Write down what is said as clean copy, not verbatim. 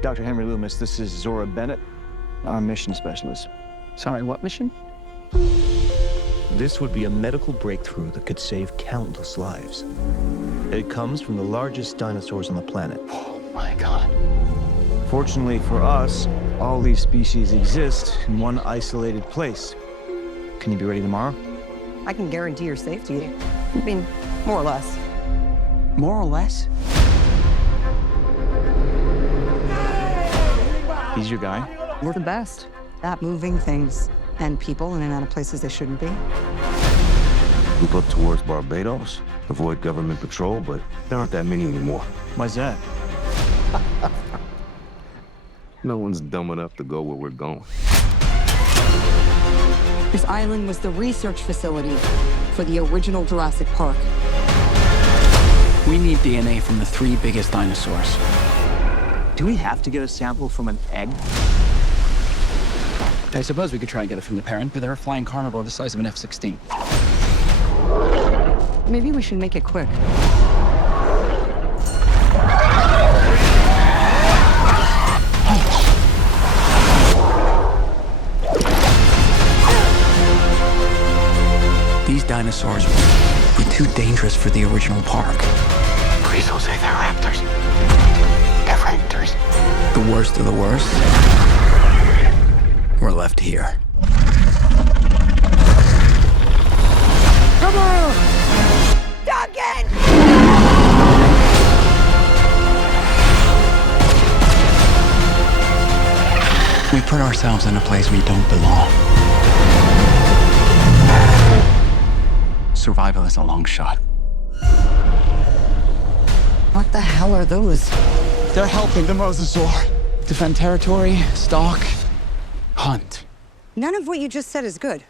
Dr. Henry Loomis, this is Zora Bennett, our mission specialist. Sorry, what mission? This would be a medical breakthrough that could save countless lives. It comes from the largest dinosaurs on the planet. Oh my God. Fortunately for us, all these species exist in one isolated place. Can you be ready tomorrow? I can guarantee your safety. I mean, more or less. More or less? He's your guy? We're the best at moving things and people in and out of places they shouldn't be. Move up towards Barbados, avoid government patrol, but there aren't that many anymore. Why's that? No one's dumb enough to go where we're going. This island was the research facility for the original Jurassic Park. We need DNA from the 3 biggest dinosaurs. Do we have to get a sample from an egg? I suppose we could try and get it from the parent, but they're a flying carnivore the size of an F-16. Maybe we should make it quick. These dinosaurs were too dangerous for the original park. Please don't say they're raptors. They're raptors. The worst of the worst were left here. Come on! Duncan! We put ourselves in a place we don't belong. Survival is a long shot. What the hell are those? They're helping the mosasaur defend territory, stalk, hunt. None of what you just said is good.